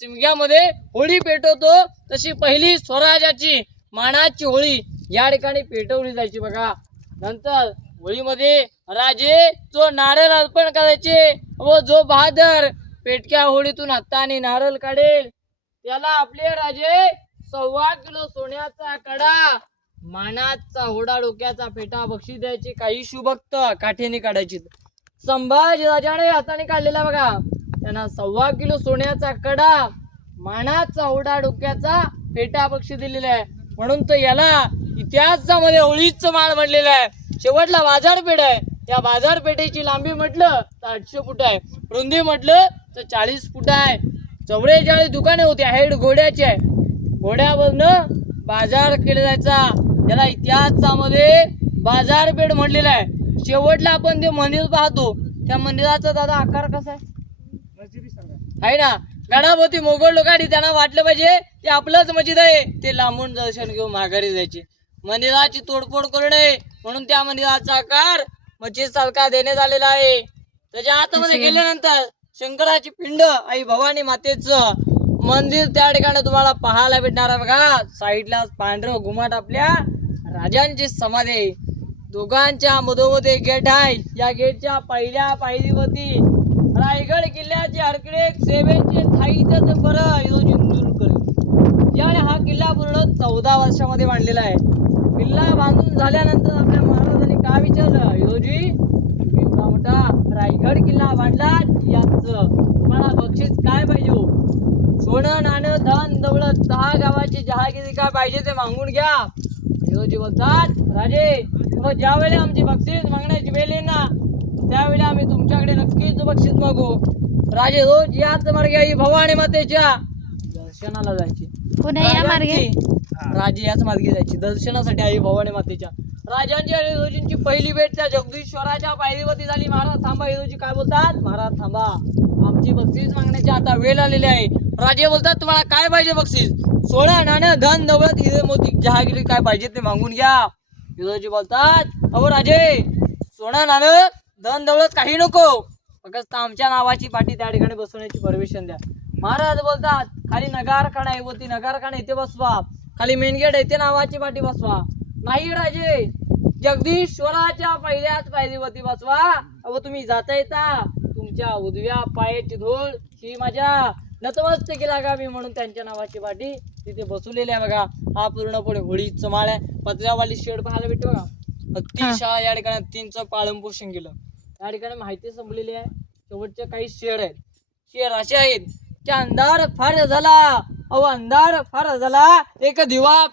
चिमग्यामध्ये होळी पेटवतो. तशी पहिली स्वराजाची मानाची होळी या ठिकाणी पेटवली जायची बघा. नंतर होळीमध्ये राजे जो नारळ अर्पण करायचे व जो बहादर पेटक्या होळीतून हाताने नारळ काढेल त्याला आपले राजे सव्वा किलो सोन्याचा कडा मानाचा होडा डोक्याचा पेटा बक्षीस द्यायची काही शुभक्त काठीने काढायची. संभाजी राजाने हाताने काढलेला बघा. त्यांना सव्वा किलो सोन्याचा कडा मानाचा चौडा डोक्याचा फेटा पक्षी दिलेला आहे. म्हणून तर याला इतिहासामध्ये होळीच माळ म्हणलेला आहे. शेवटला बाजारपेठ आहे. या बाजारपेठेची लांबी म्हटलं तर आठशे फूट आहे. रुंदी म्हटलं तर चाळीस फूट आहे. चौवेचाळीस दुकाने होती. हेड घोड्याची आहे. घोड्यावरनं बाजार केला जायचा. त्याला इतिहासामध्ये बाजारपेठ म्हणलेला आहे. शेवटला आपण ते मंदिर पाहतो. त्या मंदिराचा दादा आकार कसा आहे? आहे ना? गणापती मोगल लोकांनी त्यांना वाटलं पाहिजे ते आपलंच मस्जिद आहे. ते लांबून दर्शन घेऊन माघारी जायचे. मंदिराची तोडफोड करू नये म्हणून त्या मंदिराचा आकार मस्जिद सारखा देण्यात आलेला आहे. त्याच्या आतमध्ये गेल्यानंतर शंकराची पिंड आई भवानी मातेचं मंदिर त्या ठिकाणी तुम्हाला पाहायला भेटणार आहे बघा. साईडला पांढरं घुमाट आपल्या राजांची समाधी दोघांच्या मधोमध्ये गेट आहे. या गेटच्या पहिल्या पायरीवरती रायगड इकडे सेवेचे थाईतच बरं योजी इंदुरकर ज्याने हा किल्ला पूर्ण चौदा वर्षामध्ये बांधलेला आहे. किल्ला बांधून झाल्यानंतर आपल्या महाराजांनी काय विचारलं? योजी तुम्ही एवढा मोठा रायगड किल्ला बांधला याच. तुम्हाला बक्षीस काय पाहिजे हो? सोनं नाणं धन दौलत दहा गावाची जहागिरी काय पाहिजे ते मागून घ्या. योजी बोलतात राजे मग ज्या वेळेला आमची बक्षीस मागण्याची वेळ ना त्यावेळी बक्षीस मागू राजे रोज याच मार्गे आई भवानी मातेच्या दर्शनाला जायची. पुन्हा या मार्गे? राजांची- राजे याच मार्गे जायची दर्शनासाठी आई भवानी मातेच्या. राजांची आणि रोजींची पहिली भेट त्या जगदीश्वराच्या पायरीवरती झाली. महाराज थांबा हिरोजी काय बोलतात? महाराज थांबा. आमची बक्षीस मागण्याची आता वेळ आलेली आहे. राजे बोलतात तुम्हाला काय पाहिजे बक्षीस? सोळा नाणं धन दौलत हिरे मोती जहागिरी काय पाहिजे ते मागून घ्या. हिरोजी बोलतात अहो राजे सोनं नाणं धन दौलत काही नको. फक्त आमच्या नावाची पाठी त्या ठिकाणी बसवण्याची परमिशन द्या. महाराज बोलतात खाली नगारखाना आहे वरती नगारखाना इथे बसवा. खाली मेन गेट आहे ते नावाची पाठी बसवा. नाही राजे जगदीश्वराच्या पहिल्याच पायरीवरती बसवा. अहो तुम्ही जाता येता. तुमच्या उजव्या पायाची धूळ ही माझ्या नतमस्तकीला गावी म्हणून त्यांच्या नावाची पाठी तिथे बसवलेली आहे बघा. हा पूर्णपणे होळीचं माळ आहे. पत्र्यावाली शेड पाहायला भेटते बघा. अतिशय या ठिकाणी तीनचं पालन पोषण केलं. या ठिकाणी माहिती संपलेली आहे. शेवटचे काही शेअर आहेत. शेर असे आहेत की अंधार फार झाला. अहो अंधार फार झाला. एक दिवा